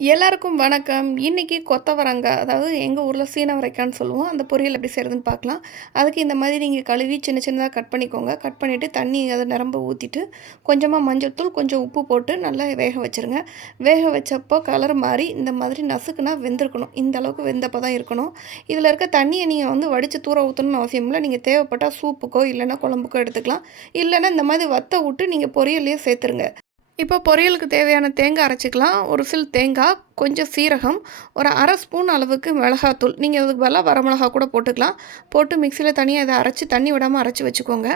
எல்லாருக்கும் வணக்கம். இன்னைக்கு கொத்தவரங்காய், அதாவது எங்க ஊர்ல சீனவரைக்கான்னு சொல்லுவோம். அந்த பொரியல் எப்படி செய்றதுன்னு பார்க்கலாம். அதுக்கு இந்த மாதிரி நீங்க கழுவி சின்ன சின்னதா கட் பண்ணிக்கோங்க. கட் பண்ணிவிட்டு தண்ணி அது நிரம்ப ஊத்திட்டு, கொஞ்சமா மஞ்சள் தூள், கொஞ்சம் உப்பு போட்டு நல்லா வேக வச்சுருங்க. வேக வச்சப்போ கலர் மாறி இந்த மாதிரி நசுக்குனா வெந்திருக்கணும். இந்த அளவுக்கு வெந்தப்ப தான் இருக்கணும். இதில இருக்க தண்ணிய நீங்க வடிச்சு தூர ஊத்தணும்னு அவசியம் இல்ல. நீங்க தேவைப்பட்டா சூப்புக்கோ, இல்லன்னா குழம்புக்கோ எடுத்துக்கலாம். இல்லன்னா இந்த மாதிரி வத்த விட்டு நீங்க பொரியல்லயே சேர்த்துருங்க. இப்போ பொரியலுக்கு தேவையான தேங்காய் அரைச்சிக்கலாம். ஒரு சில் தேங்காய், கொஞ்சம் சீரகம், ஒரு 1/2 ஸ்பூன் அளவுக்கு மிளகாத்தூள். நீங்கள் அதுக்கு பதிலா வரமிளகா கூட போட்டுக்கலாம். போட்டு மிக்ஸியில் தனியாக இதை அரைச்சி தண்ணி விடாமல் அரைச்சி வச்சுக்கோங்க.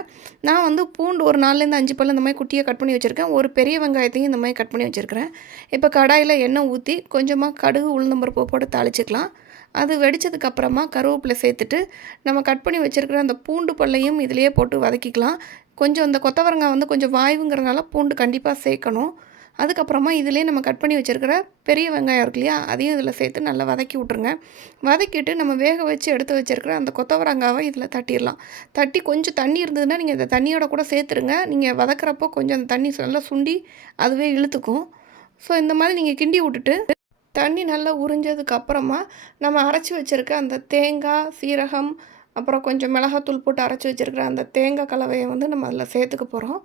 நான் பூண்டு ஒரு 4லேருந்து 5 பல் இந்த மாதிரி குட்டியாக கட் பண்ணி வச்சுருக்கேன். ஒரு பெரிய வெங்காயத்தையும் இந்த மாதிரி கட் பண்ணி வச்சுருக்கிறேன். இப்போ கடாயில் எண்ணெய் ஊற்றி கொஞ்சமாக கடுகு, உளுந்தம்பருப்பு போட்டு தாளிச்சிக்கலாம். அது வெடித்ததுக்கப்புறமா கருவேப்பிலை சேர்த்துட்டு நம்ம கட் பண்ணி வச்சுருக்கிற அந்த பூண்டு பல்லையும் இதிலேயே போட்டு வதக்கிக்கலாம். கொஞ்சம் இந்த கொத்தவரங்காய் கொஞ்சம் வாய்வுங்கிறனால பூண்டு கண்டிப்பாக சேர்க்கணும். அதுக்கப்புறமா இதிலே நம்ம கட் பண்ணி வச்சுருக்கிற பெரிய வெங்காயம் இருக்கு இல்லையா, அதையும் இதில் சேர்த்து நல்லா வதக்கி விட்ருங்க. வதக்கிட்டு நம்ம வேக வச்சு எடுத்து வச்சுருக்கிற அந்த கொத்தவரங்காவை இதில் தட்டிடலாம். தட்டி கொஞ்சம் தண்ணி இருந்ததுன்னா நீங்கள் இந்த தண்ணியோட கூட சேர்த்துருங்க. நீங்கள் வதக்கிறப்போ கொஞ்சம் அந்த தண்ணி நல்லா சுண்டி அதுவே இழுத்துக்கும். ஸோ இந்த மாதிரி நீங்கள் கிண்டி விட்டுட்டு தண்ணி நல்லா உறிஞ்சதுக்கப்புறமா நம்ம அரைச்சி வச்சுருக்க அந்த தேங்காய், சீரகம், அப்புறம் கொஞ்சம் மிளகாத்தூள் போட்டு அரைச்சி வச்சுருக்கிற அந்த தேங்காய் கலவையை நம்ம அதில் சேர்த்துக்க போகிறோம்.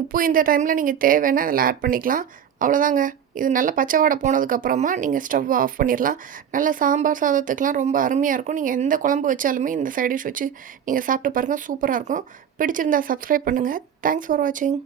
உப்பு இந்த டைமில் நீங்கள் தேவைன்னா அதில் ஆட் பண்ணிக்கலாம். அவ்வளோதாங்க. இது நல்லா பச்சை வாடை போனதுக்கப்புறமா நீங்கள் ஸ்டவ் ஆஃப் பண்ணிடலாம். நல்லா சாம்பார் சாதத்துக்கெலாம் ரொம்ப அருமையாக இருக்கும். நீங்கள் எந்த குழம்பு வச்சாலுமே இந்த சைட் டிஷ் வச்சு நீங்கள் சாப்பிட்டு பாருங்கள். சூப்பராக இருக்கும். பிடிச்சிருந்தா சப்ஸ்கிரைப் பண்ணுங்கள். தேங்க்ஸ் ஃபார் வாட்சிங்.